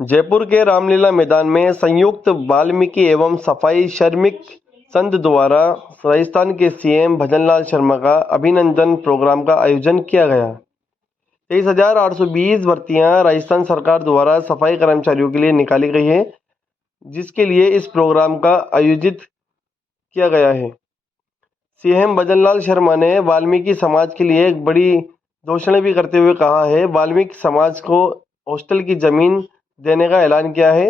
जयपुर के रामलीला मैदान में संयुक्त वाल्मीकि एवं सफाई श्रमिक संघ द्वारा राजस्थान के सीएम भजनलाल शर्मा का अभिनंदन प्रोग्राम का आयोजन किया गया। 23,820 भर्तियां राजस्थान सरकार द्वारा सफाई कर्मचारियों के लिए निकाली गई है, जिसके लिए इस प्रोग्राम का आयोजित किया गया है। सीएम भजनलाल शर्मा ने वाल्मीकि समाज के लिए एक बड़ी घोषणा भी करते हुए कहा है, वाल्मीकि समाज को हॉस्टल की जमीन देने का ऐलान किया है।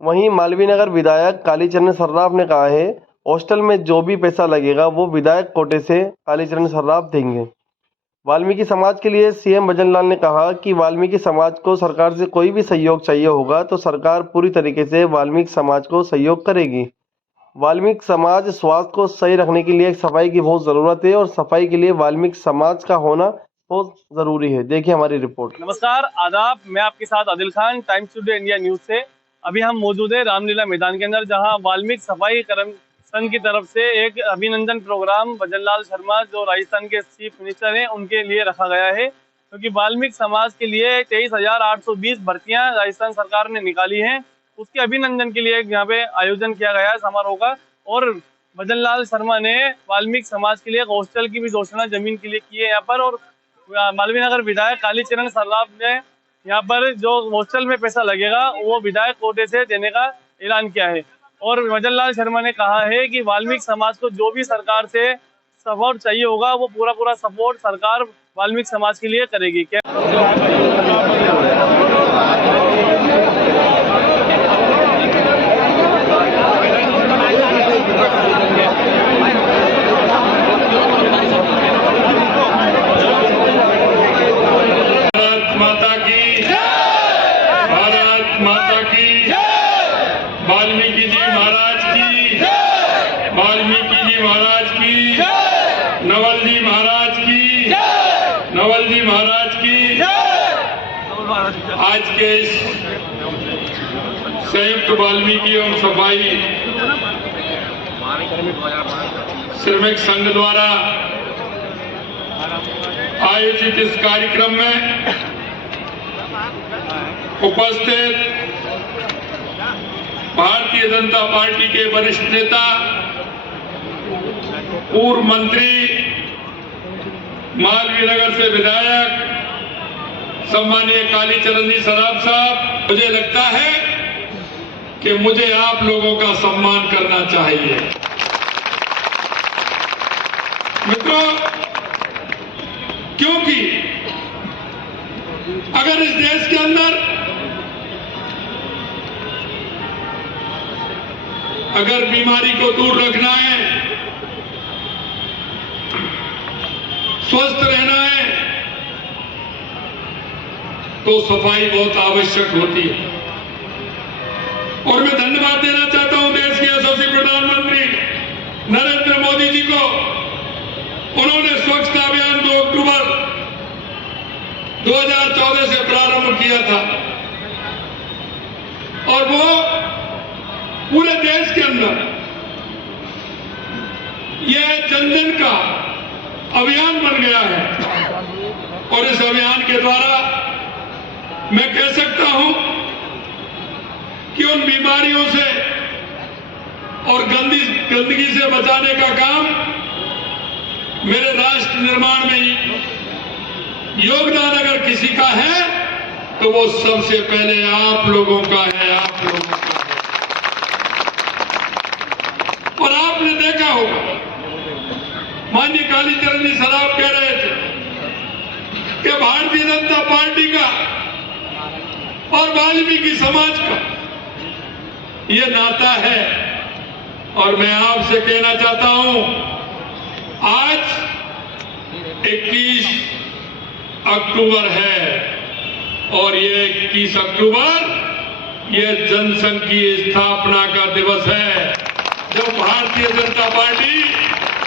वहीं मालवीय नगर विधायक कालीचरण सर्राफ ने कहा है, हॉस्टल में जो भी पैसा लगेगा वो विधायक कोटे से कालीचरण सर्राफ देंगे। वाल्मीकि समाज के लिए सीएम भजनलाल ने कहा कि वाल्मीकि समाज को सरकार से कोई भी सहयोग चाहिए होगा तो सरकार पूरी तरीके से वाल्मीकि समाज को सहयोग करेगी। वाल्मीकि समाज स्वास्थ्य को सही रखने के लिए सफाई की बहुत ज़रूरत है और सफाई के लिए वाल्मीकि समाज का होना बहुत जरूरी है। देखिए हमारी रिपोर्ट। नमस्कार, आदाब। मैं आपके साथ Adil Khan, times today India news से। अभी हम मौजूद है रामलीला मैदान के अंदर, जहां वाल्मीकि सफाई कर्म संघ की तरफ से एक अभिनंदन प्रोग्राम भजनलाल शर्मा जो राजस्थान के चीफ मिनिस्टर हैं उनके लिए रखा गया है, क्योंकि वाल्मीकि समाज के लिए 23,820 भर्तियां राजस्थान सरकार ने निकाली हैं। उसके अभिनंदन के लिए यहाँ पे आयोजन किया गया है समारोह का। और भजनलाल शर्मा ने वाल्मीकि समाज के लिए एक हॉस्टल की भी घोषणा जमीन के लिए की है यहाँ पर। और मालवीय नगर विधायक कालीचरण सर्राफ ने यहाँ पर जो हॉस्टल में पैसा लगेगा वो विधायक कोटे से देने का ऐलान किया है। और भजनलाल शर्मा ने कहा है कि वाल्मीकि समाज को जो भी सरकार से सपोर्ट चाहिए होगा वो पूरा सपोर्ट सरकार वाल्मीकि समाज के लिए करेगी। वाल्मीकि जी महाराज की, वाल्मीकि जी महाराज की, नवल जी महाराज की, नवल जी महाराज की। आज के इस संयुक्त वाल्मीकि एवं सफाई श्रमिक संघ द्वारा आयोजित इस कार्यक्रम में उपस्थित भारतीय जनता पार्टी के वरिष्ठ नेता, पूर्व मंत्री, मालवीय नगर से विधायक सम्मानीय कालीचरण जी सर्राफ साहब, मुझे लगता है कि मुझे आप लोगों का सम्मान करना चाहिए। मित्रों, क्योंकि अगर इस देश के अंदर अगर बीमारी को दूर रखना है, स्वस्थ रहना है, तो सफाई बहुत आवश्यक होती है। और मैं धन्यवाद देना चाहता हूं देश के यशस्वी प्रधानमंत्री नरेंद्र मोदी जी को। उन्होंने स्वच्छता अभियान 2 अक्टूबर 2014 से प्रारंभ किया था और वो पूरे देश के अंदर यह जन-जन का अभियान बन गया है। और इस अभियान के द्वारा मैं कह सकता हूं कि उन बीमारियों से और गंदगी से बचाने का काम मेरे राष्ट्र निर्माण में योगदान अगर किसी का है तो वो सबसे पहले आप लोगों का है, आप लोगों का। और आपने देखा होगा, माननीय कालीचरण जी सर्राफ कह रहे थे कि भारतीय जनता पार्टी का और वाल्मीकि समाज का ये नाता है। और मैं आपसे कहना चाहता हूं, आज 21 अक्टूबर है और ये 21 अक्टूबर ये जनसंघ की स्थापना का दिवस है, जब भारतीय जनता पार्टी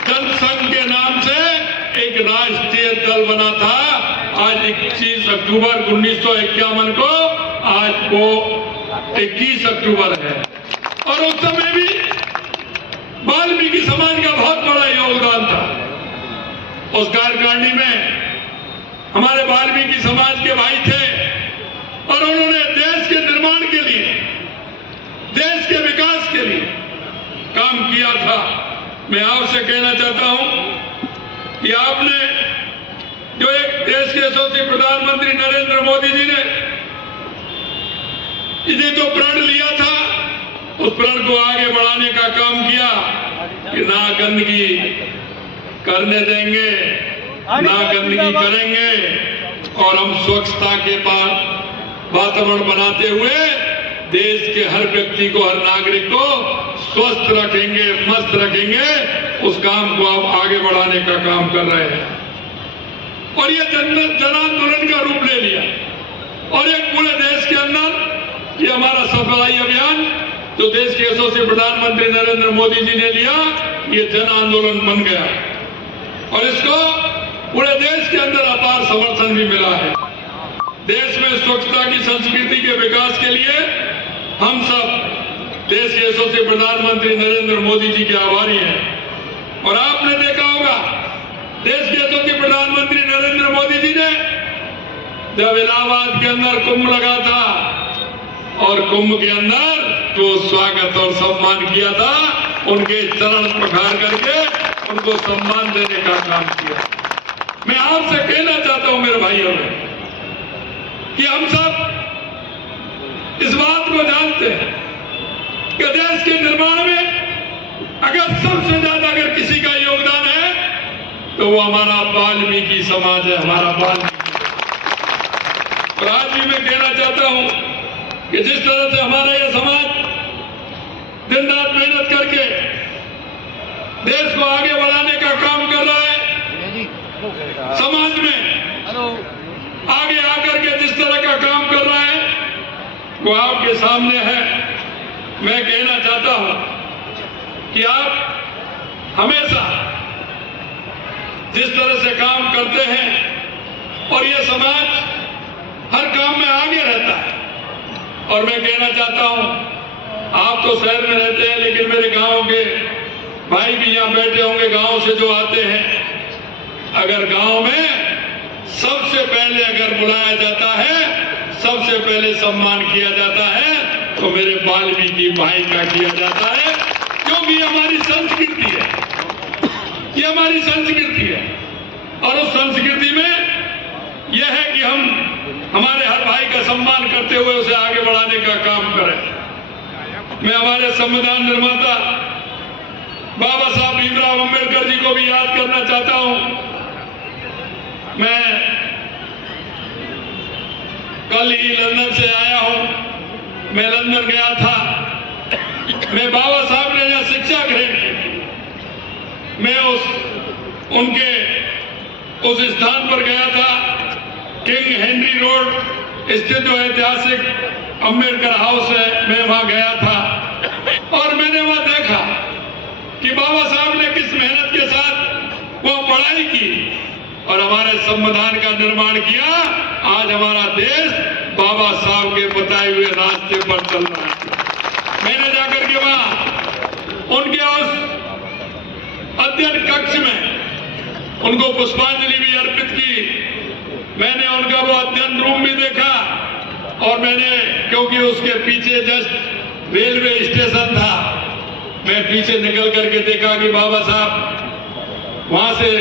जनसंघ के नाम से एक राष्ट्रीय दल बना था। आज 21 अक्टूबर 1951 को, आज वो 21 अक्टूबर है। और उस समय भी वाल्मीकि समाज का बहुत बड़ा योगदान था। उस कार्यकारिणी में हमारे वाल्मीकि समाज के भाई थे और उन्होंने देश के निर्माण के था। मैं आपसे कहना चाहता हूं कि आपने जो एक देश के यशस्वी प्रधानमंत्री नरेंद्र मोदी जी ने इन्हें जो प्रण लिया था, उस प्रण को आगे बढ़ाने का काम किया कि ना गंदगी करने देंगे, ना गंदगी करेंगे, और हम स्वच्छता के बाद वातावरण बनाते हुए देश के हर व्यक्ति को, हर नागरिक को स्वस्थ रखेंगे, मस्त रखेंगे। उस काम को आप आगे बढ़ाने का काम कर रहे हैं और ये जन आंदोलन का रूप ले लिया और एक पूरे देश के अंदर ये हमारा सफाई अभियान जो देश के यशस्वी प्रधानमंत्री नरेंद्र मोदी जी ने लिया, ये जन आंदोलन बन गया और इसको पूरे देश के अंदर अपार समर्थन भी मिला है। देश में स्वच्छता की संस्कृति के विकास के लिए हम सब देश के यशस्वी प्रधानमंत्री नरेंद्र मोदी जी के आभारी हैं। और आपने देखा होगा देश के यशस्वी प्रधानमंत्री नरेंद्र मोदी जी ने जब इलाहाबाद के अंदर कुंभ लगा था और कुंभ के अंदर जो स्वागत और सम्मान किया था, उनके चरण पखार करके उनको सम्मान देने का काम किया। मैं आपसे कहना चाहता हूं मेरे भाइयों में कि हम सब इस बात को जानते हैं कि देश के निर्माण में अगर सबसे ज्यादा अगर किसी का योगदान है तो वो हमारा वाल्मीकि समाज है, हमारा वाल्मीकि। और आज भी मैं कहना चाहता हूं कि जिस तरह से हमारा यह समाज दिन रात मेहनत करके देश को आगे बढ़ाने का काम कर रहा है, समाज में आगे आकर के जिस तरह का काम कर रहा है वो आपके सामने है। मैं कहना चाहता हूं कि आप हमेशा जिस तरह से काम करते हैं और ये समाज हर काम में आगे रहता है। और मैं कहना चाहता हूं आप तो शहर में रहते हैं लेकिन मेरे गांव के भाई भी यहां बैठे होंगे, गांव से जो आते हैं। अगर गांव में सबसे पहले अगर बुलाया जाता है, सबसे पहले सम्मान किया जाता है तो मेरे वाल्मीकि भाई का किया जाता है, क्योंकि हमारी संस्कृति है, ये हमारी संस्कृति है। और उस संस्कृति में यह है कि हम हमारे हर भाई का सम्मान करते हुए उसे आगे बढ़ाने का काम करें। मैं हमारे संविधान निर्माता बाबा साहब भीमराव अंबेडकर जी को भी याद करना चाहता हूं। मैं कल ही लंदन से आया हूं, मैं लंदन गया था। मैं बाबा साहब ने यहाँ शिक्षा ग्रहण की, मैं उनके उस स्थान पर गया था, किंग हेनरी रोड स्थित जो ऐतिहासिक अंबेडकर हाउस है, मैं वहां गया था और मैंने वहां देखा कि बाबा साहब ने किस मेहनत के साथ वो पढ़ाई की और हमारे संविधान का निर्माण किया। आज हमारा देश बाबा साहब के बताए हुए रास्ते पर चल रहा है। मैंने जाकर के वहां उनके उस अध्ययन कक्ष में उनको पुष्पांजलि भी अर्पित की। मैंने उनका वो अध्ययन रूम भी देखा और मैंने, क्योंकि उसके पीछे जस्ट रेलवे स्टेशन था, मैं पीछे निकल करके देखा कि बाबा साहब वहां से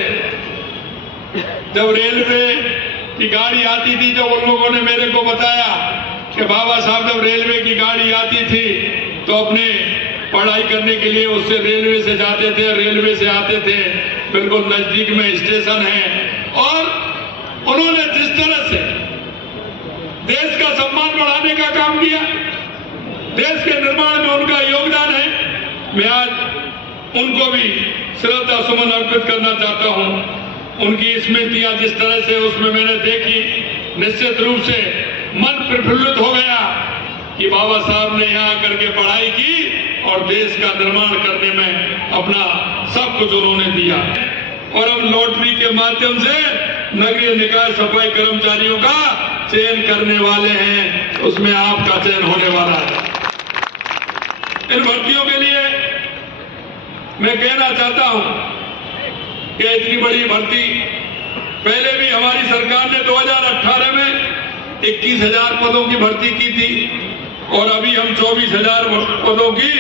जब रेलवे की गाड़ी आती थी, जब उन लोगों ने मेरे को बताया कि बाबा साहब जब रेलवे की गाड़ी आती थी तो अपने पढ़ाई करने के लिए उससे रेलवे से जाते थे, रेलवे से आते थे, बिल्कुल नजदीक में स्टेशन है। और उन्होंने जिस तरह से देश का सम्मान बढ़ाने का काम किया, देश के निर्माण में उनका योगदान है, मैं आज उनको भी श्रद्धा सुमन अर्पित करना चाहता हूं। उनकी स्मृतियां जिस तरह से उसमें मैंने देखी, निश्चित रूप से मन प्रफुल्लित हो गया कि बाबा साहब ने यहाँ करके पढ़ाई की और देश का निर्माण करने में अपना सब कुछ उन्होंने दिया। और अब लॉटरी के माध्यम से नगरीय निकाय सफाई कर्मचारियों का चयन करने वाले हैं, उसमें आपका चयन होने वाला है। इन भर्तियों के लिए मैं कहना चाहता हूं कि इतनी बड़ी भर्ती पहले भी हमारी सरकार ने 2018 में 21,000 पदों की भर्ती की थी और अभी हम 24,000 पदों की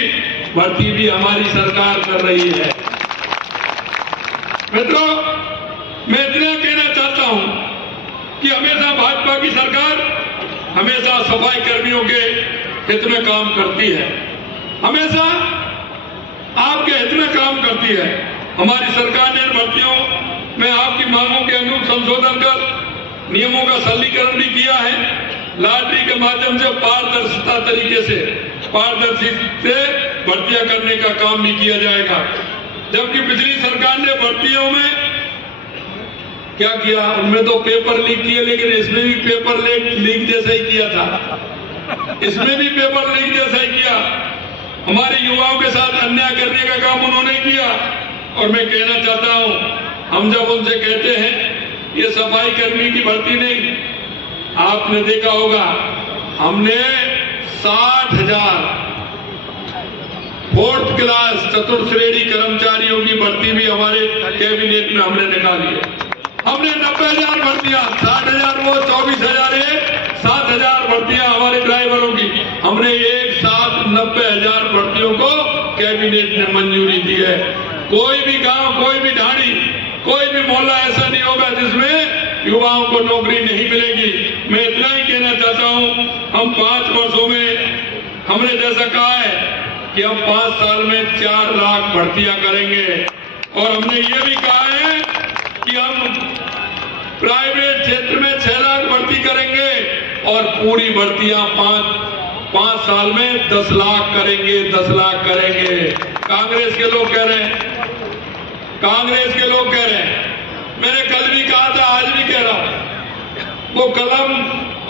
भर्ती भी हमारी सरकार कर रही है। मित्रों, मैं इतना कहना चाहता हूं कि हमेशा भाजपा की सरकार हमेशा सफाई कर्मियों के हित में काम करती है, हमेशा आपके हित में काम करती है। हमारी सरकार ने भर्तियों में आपकी मांगों के अनुरूप संशोधन कर नियमों का सरलीकरण भी किया है। लॉटरी के माध्यम से पारदर्शिता तरीके से पारदर्शी से भर्तियां करने का काम भी किया जाएगा। जबकि पिछली सरकार ने भर्तियों में क्या किया, उनमें तो पेपर लीक किए, लेकिन इसमें भी पेपर लीक जैसा ही किया था, इसमें भी पेपर लीक जैसा ही किया। हमारे युवाओं के साथ अन्याय करने का काम उन्होंने किया। और मैं कहना चाहता हूं, हम जब उनसे कहते हैं ये सफाई कर्मी की भर्ती नहीं, आपने देखा होगा हमने 60,000 4th क्लास चतुर्थ श्रेणी कर्मचारियों की भर्ती भी हमारे कैबिनेट में हमने निकाली है। हमने 90,000 भर्तियां, 60,000 वो 24,000 ये 7,000 भर्तियां हमारे ड्राइवरों की, हमने एक साथ 90,000 भर्तियों को कैबिनेट ने मंजूरी दी है। कोई भी गांव, कोई भी ढाणी, कोई भी मोहल्ला ऐसा नहीं होगा जिसमें युवाओं को नौकरी नहीं मिलेगी। मैं इतना ही कहना चाहता हूं, हम 5 वर्षों में हमने जैसा कहा है कि हम 5 साल में 4 लाख भर्तियां करेंगे। और हमने ये भी कहा है कि हम प्राइवेट क्षेत्र में 6 लाख भर्ती करेंगे और पूरी भर्तियां 5 साल में 10 लाख करेंगे, 10 लाख करेंगे। कांग्रेस के लोग कह रहे हैं, कांग्रेस के लोग कह रहे हैं, मैंने कल भी कहा था, आज भी कह रहा हूं, वो कलम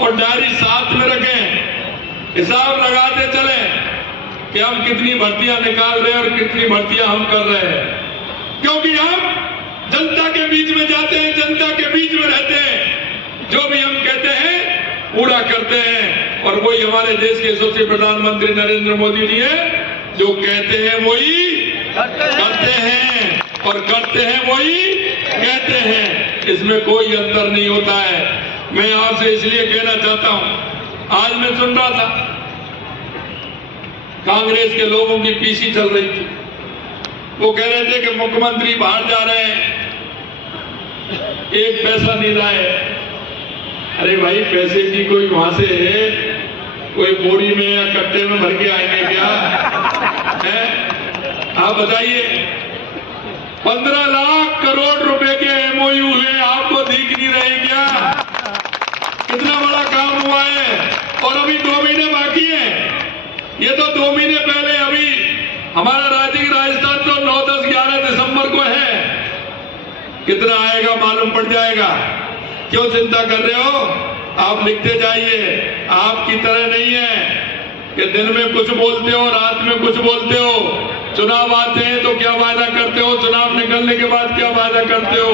और डायरी साथ में रखें, हिसाब लगाते चले कि हम कितनी भर्तियां निकाल रहे हैं और कितनी भर्तियां हम कर रहे हैं। क्योंकि हम जनता के बीच में जाते हैं, जनता के बीच में रहते हैं, जो भी हम कहते हैं पूरा करते हैं। और वही हमारे देश के यशस्वी प्रधानमंत्री नरेंद्र मोदी जी है, जो कहते हैं वही करते हैं और करते हैं वही कहते हैं, इसमें कोई अंतर नहीं होता है। मैं आपसे इसलिए कहना चाहता हूं, आज मैं सुन रहा था कांग्रेस के लोगों की पीसी चल रही थी, वो कह रहे थे कि मुख्यमंत्री बाहर जा रहे हैं, 1 पैसा नहीं लाए। अरे भाई, पैसे की कोई वहां से कोई बोरी में या कट्टे में भर के आएंगे क्या है? आप बताइए, 15 लाख करोड़ रुपए के एमओयू हुए, आपको दिख नहीं रहे क्या? कितना बड़ा काम हुआ है। और अभी 2 महीने बाकी है। ये तो 2 महीने पहले, अभी हमारा राजस्थान तो 9, 10, 11 दिसंबर को है। कितना आएगा मालूम पड़ जाएगा। क्यों चिंता कर रहे हो? आप लिखते जाइए। आपकी तरह नहीं है कि दिन में कुछ बोलते हो, रात में कुछ बोलते हो। चुनाव आते हैं तो क्या वादा करते हो, चुनाव निकलने के बाद क्या वादा करते हो।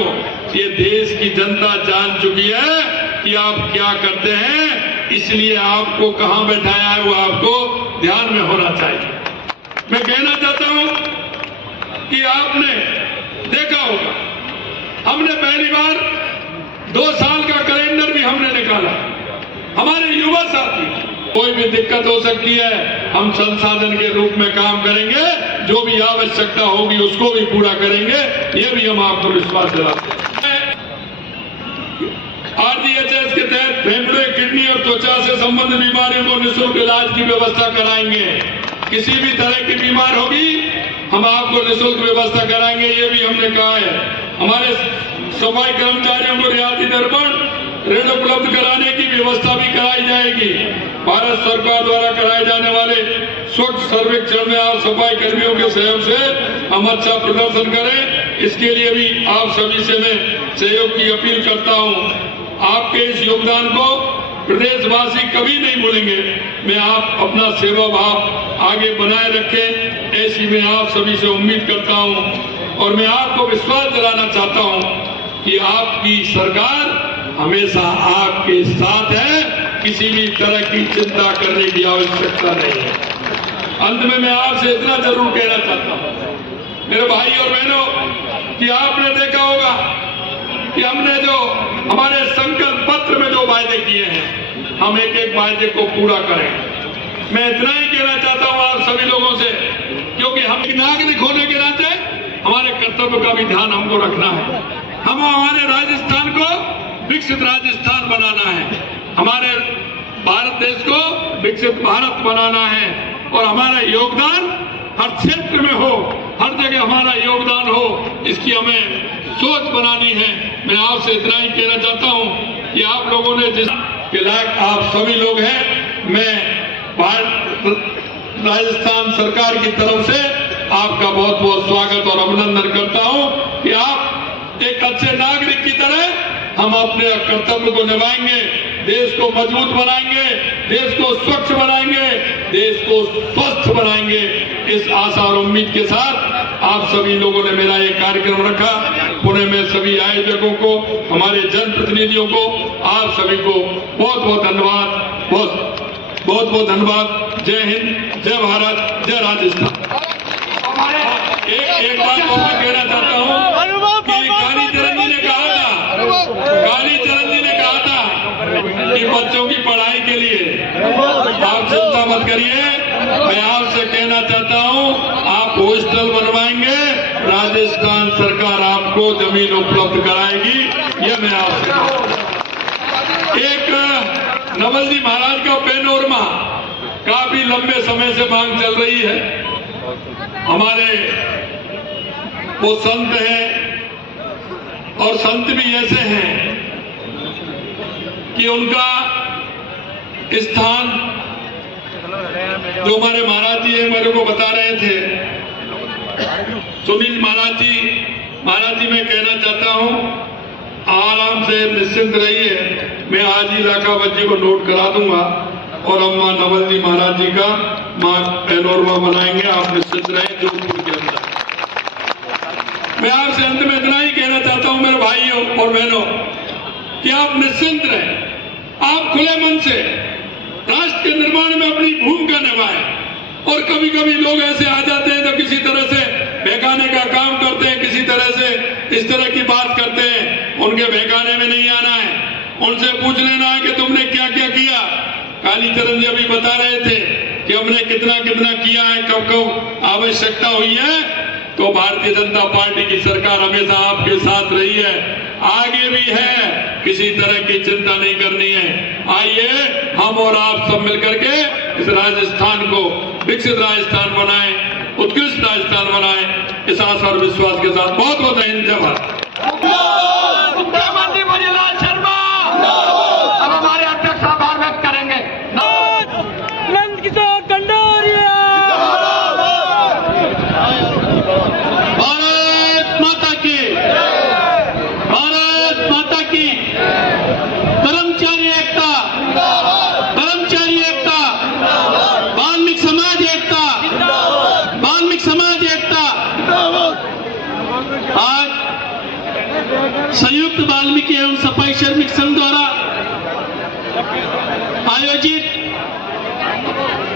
ये देश की जनता जान चुकी है कि आप क्या करते हैं, इसलिए आपको कहां बैठाया है वो आपको ध्यान में होना चाहिए। मैं कहना चाहता हूं कि आपने देखा होगा, हमने पहली बार 2 साल का कैलेंडर भी हमने निकाला। हमारे युवा साथी, कोई भी दिक्कत हो सकती है, हम संसाधन के रूप में काम करेंगे, जो भी आवश्यकता होगी उसको भी पूरा करेंगे, ये भी हम आपको विश्वास दिलाते हैं। RGHS के तहत फेफड़े, किडनी और त्वचा से संबंधित बीमारियों को निःशुल्क इलाज की व्यवस्था कराएंगे। किसी भी तरह की बीमार होगी, हम आपको निःशुल्क व्यवस्था कराएंगे, ये भी हमने कहा है। हमारे सफाई कर्मचारियों को रियायती दर पर ऋण उपलब्ध कराने की व्यवस्था भी कराई जाएगी। भारत सरकार द्वारा कराए जाने वाले स्वच्छ सर्वेक्षण में आप सफाई कर्मियों के सहयोग से हम अच्छा प्रदर्शन करें, इसके लिए भी आप सभी से मैं सहयोग की अपील करता हूं। आपके इस योगदान को प्रदेशवासी कभी नहीं भूलेंगे। मैं आप अपना सेवा भाव आगे बनाए रखें, ऐसी मैं आप सभी से उम्मीद करता हूं। और मैं आपको विश्वास दिलाना चाहता हूं कि आपकी सरकार हमेशा आपके साथ है, किसी भी तरह की चिंता करने की आवश्यकता नहीं है। अंत में मैं आपसे इतना जरूर कहना चाहता हूं मेरे भाई और बहनों, कि आपने देखा होगा कि हमने जो हमारे संकल्प पत्र में जो वायदे किए हैं, हम एक एक वायदे को पूरा करें। मैं इतना ही कहना चाहता हूं आप सभी लोगों से क्योंकि हम नागरिक होने के नाते हमारे कर्तव्य का भी ध्यान हमको रखना है। हम हमारे राजस्थान को विकसित राजस्थान बनाना है, हमारे भारत देश को विकसित भारत बनाना है और हमारा योगदान हर क्षेत्र में हो, हर जगह हमारा योगदान हो, इसकी हमें सोच बनानी है। मैं आपसे इतना ही कहना चाहता हूं कि आप लोगों ने जिस के लायक आप सभी लोग हैं, मैं राजस्थान सरकार की तरफ से आपका बहुत बहुत स्वागत और अभिनंदन करता हूं कि आप एक अच्छे नागरिक की तरह हम अपने कर्तव्य को निभाएंगे, देश को मजबूत बनाएंगे, देश को स्वच्छ बनाएंगे, देश को स्वस्थ बनाएंगे। इस आशा और उम्मीद के साथ आप सभी लोगों ने मेरा ये कार्यक्रम रखा। पुणे में सभी आयोजकों को, हमारे जनप्रतिनिधियों को, आप सभी को बहुत बहुत धन्यवाद, बहुत बहुत धन्यवाद। जय हिंद, जय भारत, जय राजस्थान। एक बात और मैं कहना चाहता हूँ कि कालीचरण जी ने कहा था कि बच्चों की पढ़ाई के लिए आप चिंता मत करिए। मैं आपसे कहना चाहता हूँ आप हॉस्टल बनवाएंगे, राजस्थान सरकार आपको जमीन उपलब्ध कराएगी, ये मैं आपसे। एक नवल जी महाराज का पैनोरमा काफी लंबे समय से मांग चल रही है। हमारे वो संत हैं और संत भी ऐसे हैं कि उनका स्थान जो हमारे महाराज जी हैं मेरे को बता रहे थे, सुनील महाराज जी मैं कहना चाहता हूं आराम से निश्चिंत रहिए। मैं आज ही इलाका बच्ची को नोट करा दूंगा और हम मां नवल जी महाराज जी का पैनोरमा बनाएंगे। आप निश्चित रहें जोधपुर के अंदर। मैं आपसे अंत में इतना ही कहना चाहता हूं मेरे भाइयों और बहनों कि आप निश्चिंत रहें, आप खुले मन से राष्ट्र के निर्माण में अपनी भूमिका निभाएं। और कभी कभी लोग ऐसे आ जाते हैं जो किसी तरह से बहकाने का काम करते हैं, किसी तरह से इस तरह की बात करते हैं। उनके बहकाने में नहीं आना है, उनसे पूछ लेना है कि तुमने क्या क्या किया। कालीचरण जी अभी बता रहे थे कि हमने कितना कितना किया है, कब कब आवश्यकता हुई है। तो भारतीय जनता पार्टी की सरकार हमेशा आपके साथ रही है, आगे भी है, किसी तरह की चिंता नहीं करनी है। आइए हम और आप सब मिलकर के इस राजस्थान को विकसित राजस्थान बनाएं, उत्कृष्ट राजस्थान बनाएं। इस आशा और विश्वास के साथ बहुत बहुत जय भारत। मुख्यमंत्री भजनलाल शर्मा अब हमारे अध्यक्ष आभार व्यक्त करेंगे। नंद किशोर कंडारिया। भारत माता की, भारत माता की। कर्मचारी एकता, कर्मचारी एकता, वाल्मीकि समाज एकता, वाल्मीकि समाज एकता। आज संयुक्त वाल्मीकि एवं सफाई श्रमिक संघ द्वारा आयोजित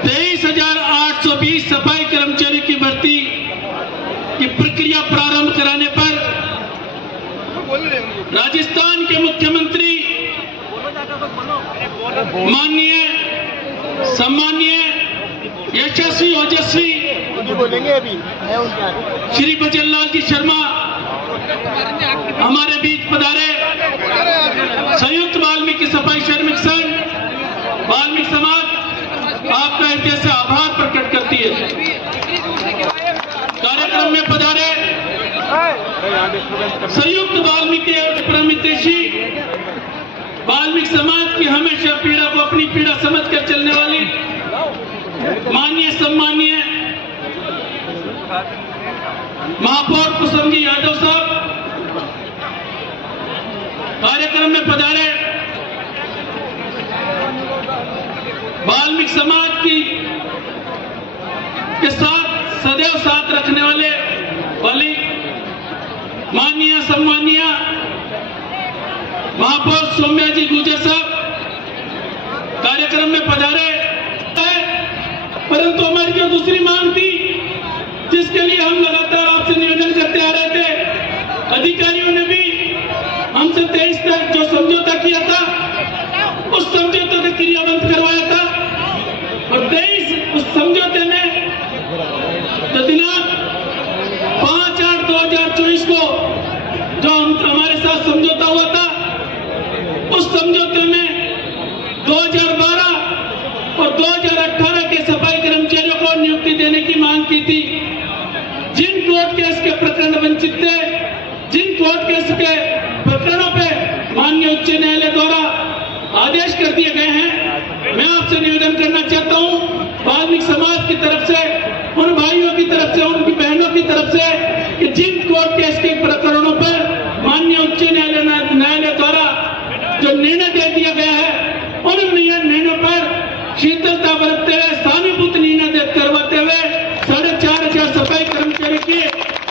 23,820 सफाई कर्मचारी की भर्ती की प्रक्रिया प्रारंभ कराने पर राजस्थान के मुख्यमंत्री माननीय सम्माननीय यशस्वी ओजस्वी श्री भजनलाल जी शर्मा हमारे बीच पधारे। संयुक्त वाल्मीकि सफाई श्रमिक संघ, वाल्मीकि समाज आपका हृदय से आभार प्रकट करती है। कार्यक्रम में पधारे संयुक्त वाल्मीकि प्रमितेशी वाल्मीकि समाज की हमेशा पीड़ा को अपनी पीड़ा समझकर चलने वाली माननीय सम्माननीय महापौर कुसुमजी यादव साहब कार्यक्रम में पधारे। वाल्मीकि समाज की के साथ सदैव साथ रखने वाली माननीय सम्माननीय महापौर सौम्या जी गुर्जर साहब कार्यक्रम में पधारे। परंतु हमारी जो दूसरी मांग थी जिसके लिए हम लगातार आपसे निवेदन करते आ रहे थे, अधिकारियों ने भी हमसे 23 तक जो समझौता किया था उस समझौते का क्रियान्वयन करवाया था और 23 उस समझौते में जो 118 के सफाई कर्मचारियों को नियुक्ति देने की मांग की थी। जिन कोर्ट केस के प्रकरण वंचित थे, जिन कोर्ट केस के प्रकरणों पे माननीय उच्च न्यायालय द्वारा आदेश कर दिए गए हैं, मैं आपसे निवेदन करना चाहता हूं वाल्मीकि समाज की तरफ से, उन भाइयों की तरफ से, उनकी बहनों की तरफ से कि जिन कोर्ट केस के प्रकरणों पर माननीय उच्च न्यायालय द्वारा जो निर्णय दे दिया गया है, उन निर्णयों पर शीतलता बरतते हुए, सहानुभूति निर्णय करवाते हुए 4,500 सफाई कर्मचारी के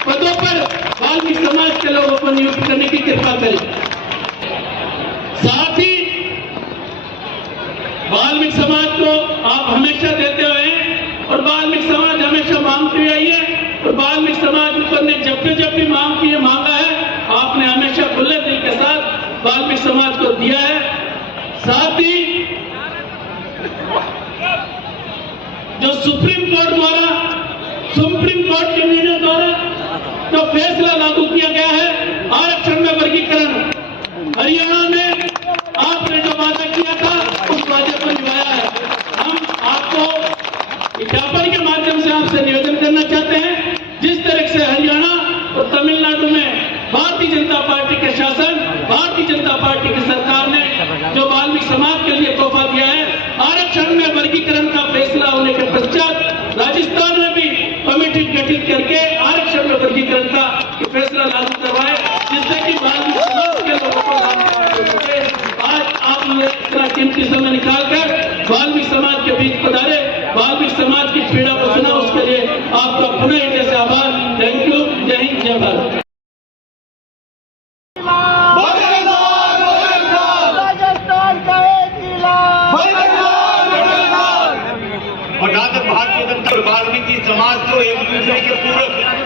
पदों पर वाल्मीकि समाज के लोगों को नियुक्त करने की कृपा करें। साथ ही वाल्मीकि समाज को आप हमेशा देते हुए हैं और वाल्मीकि समाज हमेशा मांगती हुई आई है और वाल्मीकि समाज ने जब भी मांग की है, मांगा है, आपने हमेशा खुले दिल के साथ वाल्मीकि समाज को दिया है। साथ ही जो सुप्रीम कोर्ट के निर्णय द्वारा जो फैसला लागू किया गया है आरक्षण में वर्गीकरण, हरियाणा में आपने जो वादा किया था उस वादे को निभाया है। हम आपको विज्ञापन के माध्यम से आपसे निवेदन करना चाहते हैं, जिस तरह से हरियाणा और तमिलनाडु में भारतीय जनता पार्टी के शासन, भारतीय जनता पार्टी की सरकार ने जो वाल्मीकि समाज के लिए तोहफा दिया है, आरक्षण में वर्गीकरण का फैसला होने के पश्चात राजस्थान में भी कमेटी गठित करके आरक्षण में वर्गीकरण का फैसला लागू करवाए, जिससे कि वाल्मीकि समाज के लोगों को आज आपने इतना कीमती समय निकालकर वाल्मीकि समाज के बीच पधारे, वाल्मीकि समाज की पीड़ा को सुना, उसके लिए आपका पुनः जैसे आभार। Thank you. जय हिंद, जय भारत। और जहाँ तक भारतीय जनता वाल्मीकि समाज को एक दूसरे के पूरक